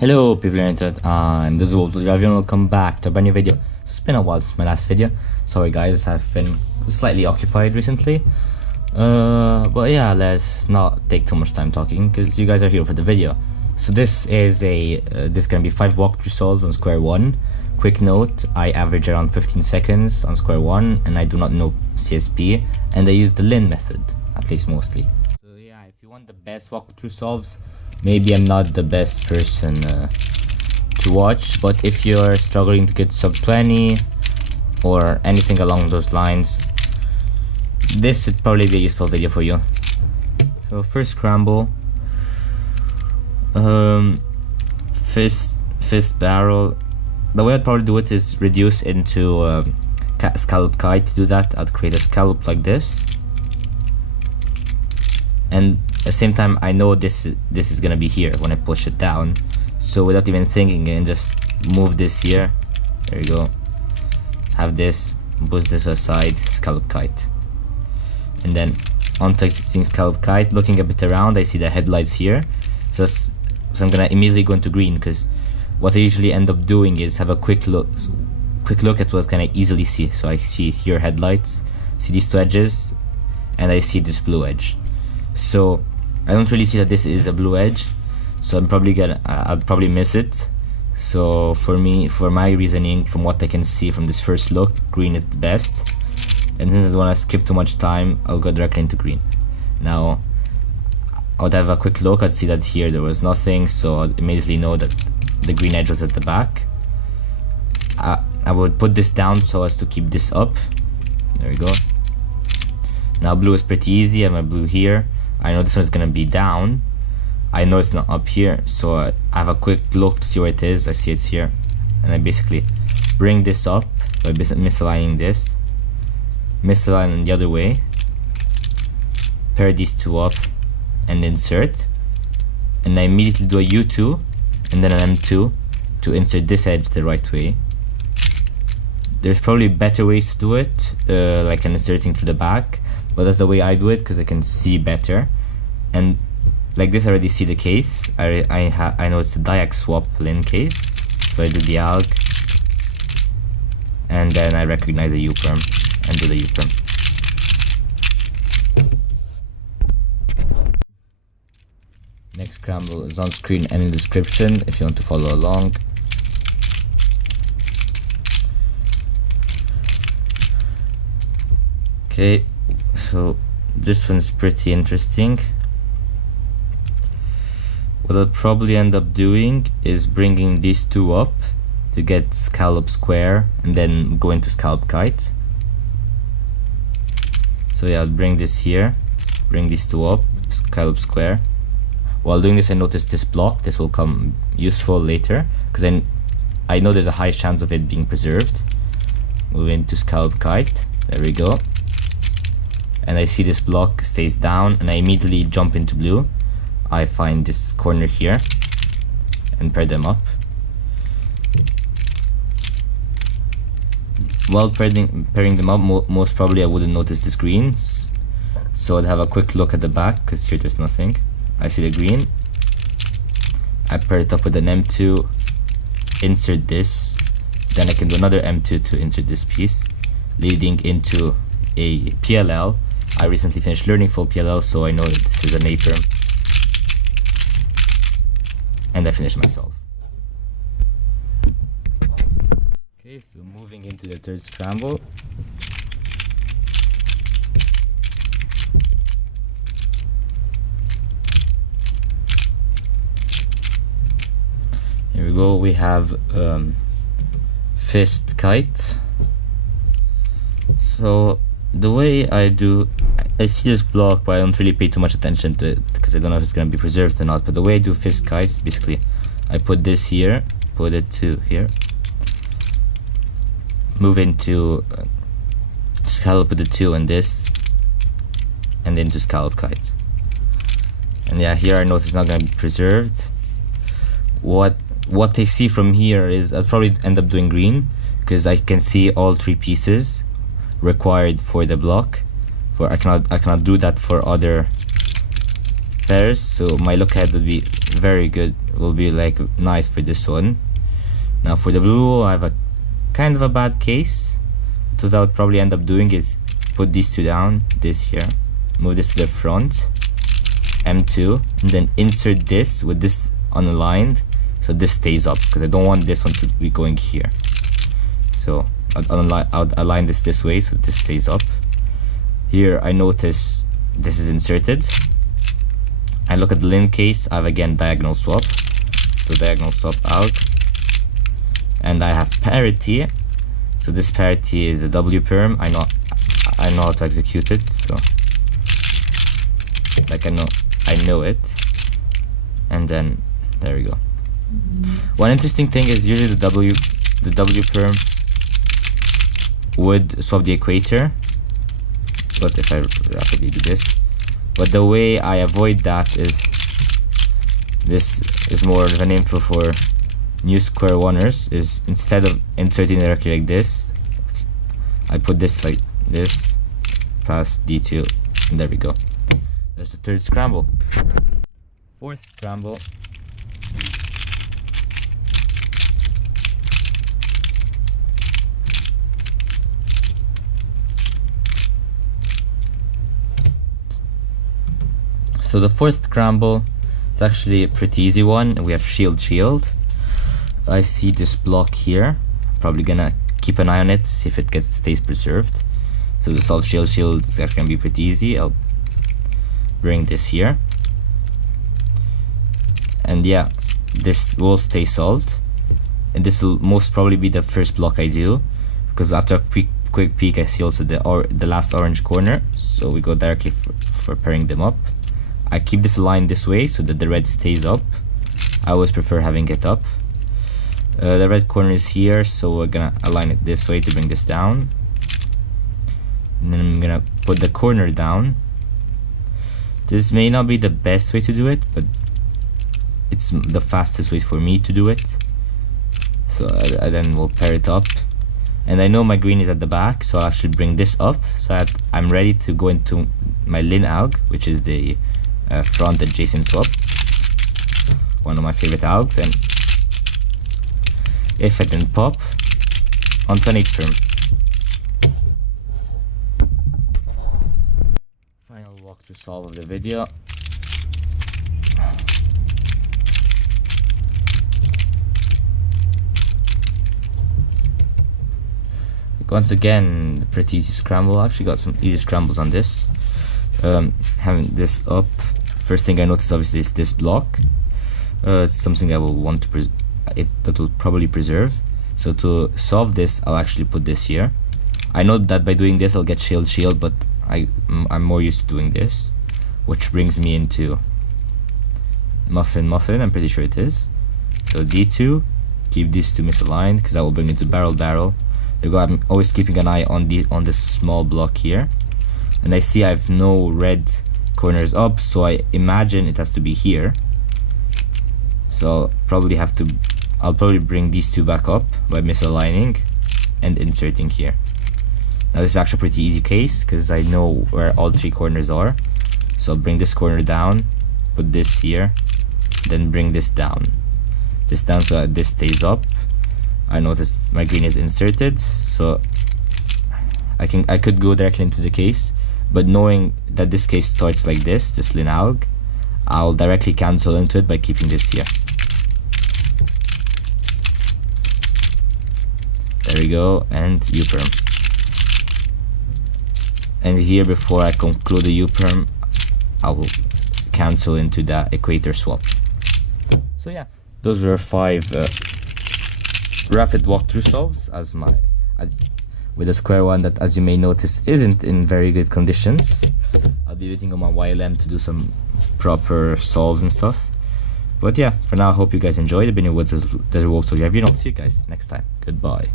Hello people on the internet, and this is Wolf, everyone, welcome back to a brand new video. So it's been a while since my last video. Sorry guys, I've been slightly occupied recently. But yeah, let's not take too much time talking because you guys are here for the video. So this is gonna be 5 walkthrough solves on Square-1. Quick note, I average around 15 seconds on Square-1 and I do not know CSP, and I use the LIN method, at least mostly. So yeah, if you want the best walkthrough solves, maybe I'm not the best person to watch, but if you're struggling to get sub 20 or anything along those lines, this would probably be a useful video for you. So first scramble, fist barrel. The way I'd probably do it is reduce into scallop kite. To do that, I'd create a scallop like this, and at the same time I know this is gonna be here when I push it down, so without even thinking and just move this here. There you go. Have this, push this aside, scallop kite, and then onto existing scallop kite. Looking a bit around, I see the headlights here, so I'm gonna immediately go into green, because what I usually end up doing is have a quick look at what can I easily see. So I see here headlights, see these two edges, and I see this blue edge. So I don't really see that this is a blue edge, so I'll probably miss it. So for my reasoning, from what I can see from this first look, green is the best, and since I don't want to skip too much time, I'll go directly into green. Now I would have a quick look, I'd see that here there was nothing, so I'd immediately know that the green edge was at the back. I would put this down so as to keep this up. There we go. Now blue is pretty easy. I have my blue here. I know this one's gonna be down. I know it's not up here, so I have a quick look to see where it is. I see it's here, and I basically bring this up by misaligning this, misalign the other way, pair these two up, and insert. And I immediately do a U2 and then an M2 to insert this edge the right way. There's probably better ways to do it, like inserting to the back, but that's the way I do it because I can see better. And like this, I already see the case. I know it's the diag swap LIN case, so I do the alg, and then I recognize the U-perm and do the U-perm. Next scramble is on screen and in the description if you want to follow along. Okay, so this one's pretty interesting. What I'll probably end up doing is bringing these two up to get scallop square and then go into scallop kite. So yeah, I'll bring this here, bring these two up, scallop square. While doing this, I noticed this block. This will come useful later, because then I know there's a high chance of it being preserved. Move into scallop kite. There we go. And I see this block stays down, and I immediately jump into blue. I find this corner here and pair them up. While pairing them up, most probably I wouldn't notice this green, so I'd have a quick look at the back, because here there's nothing. I see the green, I pair it up with an M2, insert this, then I can do another M2 to insert this piece, leading into a PLL. I recently finished learning full PLL, so I know that this is an A-perm, and I finished myself. Okay, so moving into the third scramble. Here we go, we have fist kite. So the way I do, I see this block, but I don't really pay too much attention to it because I don't know if it's going to be preserved or not. But the way I do fist kite is basically I put this here, put it to here, move into scallop with the 2 and this, and then to scallop kite. And yeah, here I notice it's not going to be preserved. What I see from here is I'll probably end up doing green, because I can see all 3 pieces required for the block. I cannot do that for other pairs, so my look ahead would be very good will be like nice for this one. Now for the blue, I have a kind of a bad case. So what I would probably end up doing is put these two down, this here, move this to the front, M2, and then insert this with this unaligned, so this stays up, because I don't want this one to be going here. So I'll align this way so this stays up. Here I notice this is inserted. I look at the LIN case, I have again diagonal swap, so diagonal swap out, and I have parity. So this parity is a W perm. I know how to execute it, so like I know it, and then there we go. One interesting thing is usually the W perm would swap the equator, but if I rapidly do this, but the way I avoid that is, this is more of an info for new Square-1ers, is instead of inserting directly like this, I put this like this, past D2, and there we go. There's the third scramble. Fourth scramble. So the fourth scramble is actually a pretty easy one. We have shield. I see this block here. Probably gonna keep an eye on it to see if it stays preserved. So the solve shield is actually gonna be pretty easy. I'll bring this here, and yeah, this will stay solved. And this will most probably be the first block I do, because after a quick peek I see also the last orange corner. So we go directly for pairing them up. I keep this aligned this way so that the red stays up. I always prefer having it up. The red corner is here, so we're gonna align it this way to bring this down. And then I'm gonna put the corner down. This may not be the best way to do it, but it's the fastest way for me to do it. So then we'll pair it up. And I know my green is at the back, so I'll actually bring this up, so I'm ready to go into my LIN alg, which is the front adjacent swap, one of my favorite algs. And if I then pop onto an 8 perm. Final walkthrough solve of the video. Once again, pretty easy scramble. I actually got some easy scrambles on this. Having this up, first thing I notice obviously is this block. It's something I will want to that will probably preserve. So to solve this, I'll actually put this here. I know that by doing this I'll get shield, but I'm more used to doing this, which brings me into muffin. I'm pretty sure it is. So D2, keep these two misaligned because I will bring it to barrel. I'm always keeping an eye on this small block here, and I see I have no red corners up, so I imagine it has to be here. So I'll probably bring these two back up by misaligning and inserting here. Now this is actually a pretty easy case because I know where all three corners are. So I'll bring this corner down, put this here, then bring this down so that this stays up. I noticed my green is inserted, so I could go directly into the case, but knowing that this case starts like this LIN alg, I'll directly cancel into it by keeping this here. There we go, and U-perm. And here, before I conclude the U-perm, I will cancel into the equator swap. So yeah, those were 5 rapid walkthrough solves with a Square-1 that, as you may notice, isn't in very good conditions. I'll be waiting on my YLM to do some proper solves and stuff. But yeah, for now, I hope you guys enjoyed. I've been your Woods Desert Wolf Soldier. If you don't, see you guys next time. Goodbye.